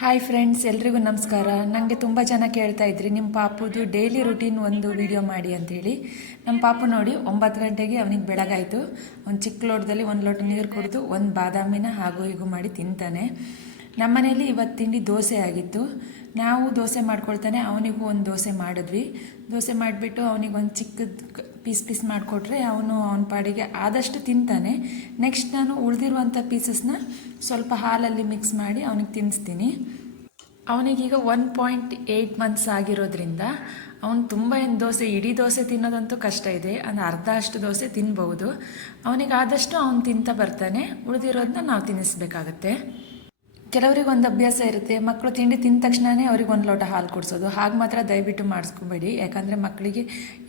Hi friends ಎಲ್ರಿಗೂ ನಮಸ್ಕಾರ. ನನಗೆ ತುಂಬ ಜನ ಕೇಳ್ತಾ ಇದ್ರಿ ನಿಮ್ಮ ಪಾಪುದು ಡೈಲಿ ರುಟೀನ್ ಒಂದು ವಿಡಿಯೋ ಮಾಡಿ ಅಂತೇಳಿ. ನಮ್ಮ ಪಾಪು ನೋಡಿ ಒಂಬತ್ತು ಗಂಟೆಗೆ ಅವನಿಗೆ ಬೆಳಗಾಯಿತು. ಒಂದು ಚಿಕ್ಕ ಲೋಟದಲ್ಲಿ ಒಂದು ಲೋಟ ನೀರು ಕುಡಿದು ಒಂದು ಬಾದಾಮಿನ ಹಾಗೂ ಹೀಗೂ ಮಾಡಿ ತಿಂತಾನೆ. ನಮ್ಮ ಮನೇಲಿ ಇವತ್ತು ತಿಂಡಿ ದೋಸೆ ಆಗಿತ್ತು. ನಾವು ದೋಸೆ ಮಾಡ್ಕೊಳ್ತಾನೆ, ಅವನಿಗೂ ಒಂದು ದೋಸೆ ಮಾಡಿದ್ವಿ. ದೋಸೆ ಮಾಡಿಬಿಟ್ಟು ಅವನಿಗೆ ಒಂದು ಚಿಕ್ಕದು ಪೀಸ್ ಪೀಸ್ ಮಾಡಿಕೊಟ್ರೆ ಅವನು ಅವನ ಪಾಡಿಗೆ ಆದಷ್ಟು ತಿಂತಾನೆ. ನೆಕ್ಸ್ಟ್ ನಾನು ಉಳಿದಿರುವಂಥ ಪೀಸಸ್ನ ಸ್ವಲ್ಪ ಹಾಲಲ್ಲಿ ಮಿಕ್ಸ್ ಮಾಡಿ ಅವನಿಗೆ ತಿನ್ನಿಸ್ತೀನಿ. ಅವನಿಗೀಗ ಒನ್ ಪಾಯಿಂಟ್ ಏಯ್ಟ್ ಮಂತ್ಸ್ ಆಗಿರೋದ್ರಿಂದ ಅವನು ತುಂಬ ಏನು ದೋಸೆ, ಇಡೀ ದೋಸೆ ತಿನ್ನೋದಂತೂ ಕಷ್ಟ ಇದೆ. ಅಂದರೆ ಅರ್ಧ ಅಷ್ಟು ದೋಸೆ ತಿನ್ಬಹುದು. ಅವನಿಗೆ ಆದಷ್ಟು ಅವನು ತಿಂತ ಬರ್ತಾನೆ. ಉಳಿದಿರೋದನ್ನ ನಾವು ತಿನ್ನಿಸ್ಬೇಕಾಗತ್ತೆ. ಕೆಲವರಿಗೆ ಒಂದು ಅಭ್ಯಾಸ ಇರುತ್ತೆ ಮಕ್ಕಳು ತಿಂಡಿ ತಿಂದ ತಕ್ಷಣವೇ ಅವ್ರಿಗೆ ಒಂದು ಲೋಟ ಹಾಲು ಕುಡಿಸೋದು. ಹಾಗೆ ಮಾತ್ರ ದಯವಿಟ್ಟು ಮಾಡಿಸ್ಕೊಬೇಡಿ. ಯಾಕಂದರೆ ಮಕ್ಕಳಿಗೆ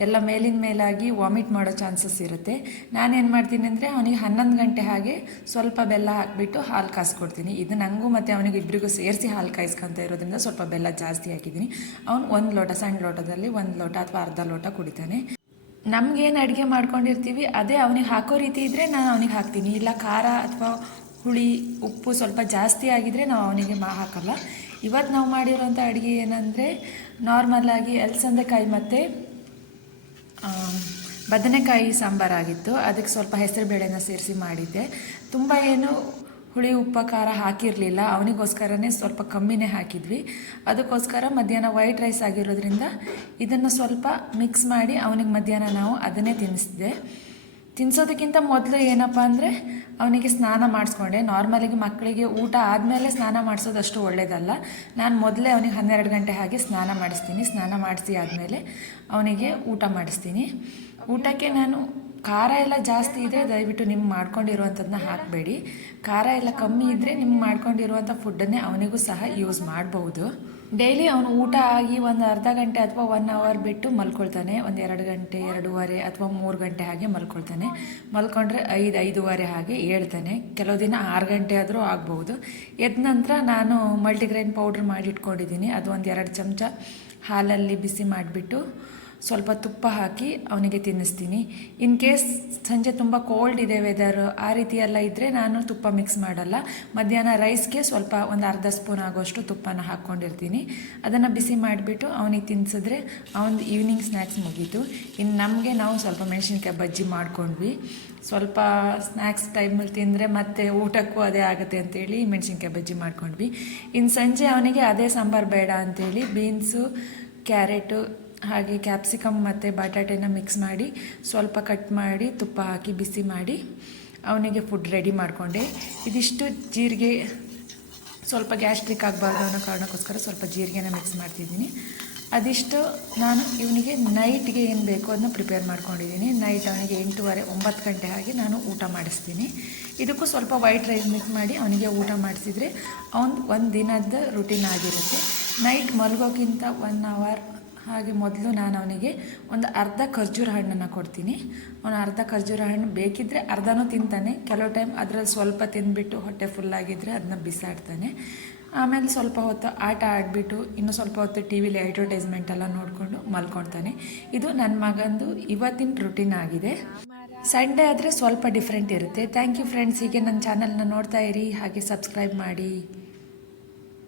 ಎಲ್ಲ ಮೇಲಿನ ಮೇಲಾಗಿ ವಾಮಿಟ್ ಮಾಡೋ ಚಾನ್ಸಸ್ ಇರುತ್ತೆ. ನಾನೇನು ಮಾಡ್ತೀನಿ ಅಂದರೆ ಅವನಿಗೆ ಹನ್ನೊಂದು ಗಂಟೆ ಹಾಗೆ ಸ್ವಲ್ಪ ಬೆಲ್ಲ ಹಾಕಿಬಿಟ್ಟು ಹಾಲು ಕಾಯಿಸ್ಕೊಡ್ತೀನಿ ಇದು ನನಗೂ ಮತ್ತು ಅವನಿಗೆ ಇಬ್ಬರಿಗೂ ಸೇರಿಸಿ ಹಾಲು ಕಾಯಿಸ್ಕೊತ ಇರೋದ್ರಿಂದ ಸ್ವಲ್ಪ ಬೆಲ್ಲ ಜಾಸ್ತಿ ಹಾಕಿದ್ದೀನಿ. ಅವನು ಒಂದು ಲೋಟ, ಸಣ್ಣ ಲೋಟದಲ್ಲಿ ಒಂದು ಲೋಟ ಅಥವಾ ಅರ್ಧ ಲೋಟ ಕುಡಿತಾನೆ. ನಮಗೇನು ಅಡುಗೆ ಮಾಡ್ಕೊಂಡಿರ್ತೀವಿ, ಅದೇ ಅವನಿಗೆ ಹಾಕೋ ರೀತಿ ಇದ್ದರೆ ನಾನು ಅವನಿಗೆ ಹಾಕ್ತೀನಿ. ಇಲ್ಲ ಖಾರ ಅಥವಾ ಹುಳಿ, ಉಪ್ಪು ಸ್ವಲ್ಪ ಜಾಸ್ತಿ ಆಗಿದ್ರೆ ನಾವು ಅವನಿಗೆ ಮಾ ಹಾಕಲ್ಲ. ಇವತ್ತು ನಾವು ಮಾಡಿರೋಂಥ ಅಡುಗೆ ಏನಂದರೆ ನಾರ್ಮಲಾಗಿ ಅಲಸಂದೆಕಾಯಿ ಮತ್ತು ಬದನೆಕಾಯಿ ಸಾಂಬಾರಾಗಿತ್ತು ಅದಕ್ಕೆ ಸ್ವಲ್ಪ ಹೆಸರುಬೇಳೆನ ಸೇರಿಸಿ ಮಾಡಿದ್ದೆ. ತುಂಬ ಏನು ಹುಳಿ, ಉಪ್ಪು, ಖಾರ ಹಾಕಿರಲಿಲ್ಲ. ಅವನಿಗೋಸ್ಕರನೇ ಸ್ವಲ್ಪ ಕಮ್ಮಿನೇ ಹಾಕಿದ್ವಿ. ಅದಕ್ಕೋಸ್ಕರ ಮಧ್ಯಾಹ್ನ ವೈಟ್ ರೈಸ್ ಆಗಿರೋದ್ರಿಂದ ಇದನ್ನು ಸ್ವಲ್ಪ ಮಿಕ್ಸ್ ಮಾಡಿ ಅವನಿಗೆ ಮಧ್ಯಾಹ್ನ ನಾವು ಅದನ್ನೇ ತಿನ್ನಿಸಿದೆ. ತಿನ್ನಿಸೋದಕ್ಕಿಂತ ಮೊದಲು ಏನಪ್ಪ ಅಂದರೆ ಅವನಿಗೆ ಸ್ನಾನ ಮಾಡಿಸ್ಕೊಂಡೆ. ನಾರ್ಮಲಾಗಿ ಮಕ್ಕಳಿಗೆ ಊಟ ಆದಮೇಲೆ ಸ್ನಾನ ಮಾಡಿಸೋದಷ್ಟು ಒಳ್ಳೆಯದಲ್ಲ ನಾನು ಮೊದಲೇ ಅವನಿಗೆ ಹನ್ನೆರಡು ಗಂಟೆ ಹಾಗೆ ಸ್ನಾನ ಮಾಡಿಸ್ತೀನಿ. ಸ್ನಾನ ಮಾಡಿಸಿ ಆದಮೇಲೆ ಅವನಿಗೆ ಊಟ ಮಾಡಿಸ್ತೀನಿ. ಊಟಕ್ಕೆ ನಾನು ಖಾರ ಎಲ್ಲ ಜಾಸ್ತಿ ಇದ್ದರೆ ದಯವಿಟ್ಟು ನಿಮ್ಗೆ ಮಾಡ್ಕೊಂಡಿರುವಂಥದ್ದನ್ನ ಹಾಕಬೇಡಿ. ಖಾರ ಎಲ್ಲ ಕಮ್ಮಿ ಇದ್ದರೆ ನಿಮ್ಗೆ ಮಾಡ್ಕೊಂಡಿರುವಂಥ ಫುಡ್ಡನ್ನೇ ಅವನಿಗೂ ಸಹ ಯೂಸ್ ಮಾಡಬಹುದು ಡೈಲಿ ಅವನು ಊಟ ಆಗಿ ಒಂದು ಅರ್ಧ ಗಂಟೆ ಅಥವಾ ಒನ್ ಅವರ್ ಬಿಟ್ಟು ಮಲ್ಕೊಳ್ತಾನೆ. ಒಂದು ಎರಡು ಗಂಟೆ, ಎರಡೂವರೆ ಅಥವಾ ಮೂರು ಗಂಟೆ ಹಾಗೆ ಮಲ್ಕೊಳ್ತಾನೆ. ಮಲ್ಕೊಂಡ್ರೆ ಐದು, ಐದೂವರೆ ಹಾಗೆ ಹೇಳ್ತಾನೆ. ಕೆಲವು ದಿನ ಆರು ಗಂಟೆ ಆದರೂ ಆಗ್ಬೋದು. ಎದ್ದ ನಂತರ ನಾನು ಮಲ್ಟಿಗ್ರೈನ್ ಪೌಡ್ರ್ ಮಾಡಿ ಇಟ್ಕೊಂಡಿದ್ದೀನಿ ಅದು ಒಂದು ಎರಡು ಚಮಚ ಹಾಲಲ್ಲಿ ಬಿಸಿ ಮಾಡಿಬಿಟ್ಟು ಸ್ವಲ್ಪ ತುಪ್ಪ ಹಾಕಿ ಅವನಿಗೆ ತಿನ್ನಿಸ್ತೀನಿ. ಇನ್ ಕೇಸ್ ಸಂಜೆ ತುಂಬ ಕೋಲ್ಡ್ ಇದೆ ವೆದರ್ ಆ ರೀತಿ ಎಲ್ಲ ಇದ್ದರೆ ನಾನು ತುಪ್ಪ ಮಿಕ್ಸ್ ಮಾಡಲ್ಲ. ಮಧ್ಯಾಹ್ನ ರೈಸ್ಗೆ ಸ್ವಲ್ಪ ಒಂದು ಅರ್ಧ ಸ್ಪೂನ್ ಆಗೋಷ್ಟು ತುಪ್ಪನ ಹಾಕ್ಕೊಂಡಿರ್ತೀನಿ ಅದನ್ನು ಬಿಸಿ ಮಾಡಿಬಿಟ್ಟು ಅವನಿಗೆ ತಿನ್ನಿಸಿದ್ರೆ ಅವನದು ಈವ್ನಿಂಗ್ ಸ್ನ್ಯಾಕ್ಸ್ ಮುಗೀತು. ಇನ್ನು ನಮಗೆ ನಾವು ಸ್ವಲ್ಪ ಮೆಣಸಿನ್ಕಾಯಿ ಬಜ್ಜಿ ಮಾಡ್ಕೊಂಡ್ವಿ. ಸ್ವಲ್ಪ ಸ್ನ್ಯಾಕ್ಸ್ ಟೈಮಲ್ಲಿ ತಿಂದರೆ ಮತ್ತೆ ಊಟಕ್ಕೂ ಅದೇ ಆಗುತ್ತೆ ಅಂತೇಳಿ ಮೆಣಸಿನ್ಕಾಯಿ ಬಜ್ಜಿ ಮಾಡ್ಕೊಂಡ್ವಿ. ಇನ್ನು ಸಂಜೆ ಅವನಿಗೆ ಅದೇ ಸಾಂಬಾರು ಬೇಡ ಅಂತೇಳಿ ಬೀನ್ಸು ಕ್ಯಾರೆಟು ಹಾಗೆ ಕ್ಯಾಪ್ಸಿಕಮ್ ಮತ್ತು ಬಟಾಟೆನ ಮಿಕ್ಸ್ ಮಾಡಿ ಸ್ವಲ್ಪ ಕಟ್ ಮಾಡಿ ತುಪ್ಪ ಹಾಕಿ ಬಿಸಿ ಮಾಡಿ ಅವನಿಗೆ ಫುಡ್ ರೆಡಿ ಮಾಡಿಕೊಂಡೆ. ಇದಿಷ್ಟು ಜೀರಿಗೆ ಸ್ವಲ್ಪ ಗ್ಯಾಸ್ಟ್ರಿಕ್ ಆಗಬಾರ್ದು ಅನ್ನೋ ಕಾರಣಕ್ಕೋಸ್ಕರ ಸ್ವಲ್ಪ ಜೀರಿಗೆನ ಮಿಕ್ಸ್ ಮಾಡ್ತಿದ್ದೀನಿ. ಅದಿಷ್ಟು ನಾನು ಇವನಿಗೆ ನೈಟ್ಗೆ ಏನು ಬೇಕೋ ಅದನ್ನ ಪ್ರಿಪೇರ್ ಮಾಡ್ಕೊಂಡಿದ್ದೀನಿ. ನೈಟ್ ಅವನಿಗೆ ಎಂಟೂವರೆ, ಒಂಬತ್ತು ಗಂಟೆ ಆಗಿ ನಾನು ಊಟ ಮಾಡಿಸ್ತೀನಿ. ಇದಕ್ಕೂ ಸ್ವಲ್ಪ ವೈಟ್ ರೈಸ್ ಮಿಕ್ಸ್ ಮಾಡಿ ಅವನಿಗೆ ಊಟ ಮಾಡಿಸಿದರೆ ಅವನು ಒಂದು ದಿನದ ರುಟೀನ್ ಆಗಿರುತ್ತೆ. ನೈಟ್ ಮಲಗೋಕ್ಕಿಂತ ಒನ್ ಅವರ್ ಹಾಗೆ ಮೊದಲು ನಾನು ಅವನಿಗೆ ಒಂದು ಅರ್ಧ ಖರ್ಜೂರ ಹಣ್ಣನ್ನು ಕೊಡ್ತೀನಿ. ಅವನು ಅರ್ಧ ಖರ್ಜೂರ ಹಣ್ಣು ಬೇಕಿದ್ದರೆ ಅರ್ಧನೂ ತಿಂತಾನೆ. ಕೆಲವು ಟೈಮ್ ಅದರಲ್ಲಿ ಸ್ವಲ್ಪ ತಿಂದುಬಿಟ್ಟು ಹೊಟ್ಟೆ ಫುಲ್ಲಾಗಿದ್ದರೆ ಅದನ್ನ ಬಿಸಾಡ್ತಾನೆ. ಆಮೇಲೆ ಸ್ವಲ್ಪ ಹೊತ್ತು ಆಟ ಆಡಿಬಿಟ್ಟು ಇನ್ನೂ ಸ್ವಲ್ಪ ಹೊತ್ತು ಟಿ ವಿಲಿ ಅಡ್ವರ್ಟೈಸ್ಮೆಂಟ್ ಎಲ್ಲ ನೋಡಿಕೊಂಡು ಮಲ್ಕೊಳ್ತಾನೆ. ಇದು ನನ್ನ ಮಗಂದು ಇವತ್ತಿನ ರುಟೀನ್ ಆಗಿದೆ. ಸಂಡೇ ಆದರೆ ಸ್ವಲ್ಪ ಡಿಫ್ರೆಂಟ್ ಇರುತ್ತೆ. ಥ್ಯಾಂಕ್ ಯು ಫ್ರೆಂಡ್ಸ್ ಹೀಗೆ ನನ್ನ ಚಾನಲ್ನ ನೋಡ್ತಾ ಇರಿ. ಹಾಗೆ ಸಬ್ಸ್ಕ್ರೈಬ್ ಮಾಡಿ.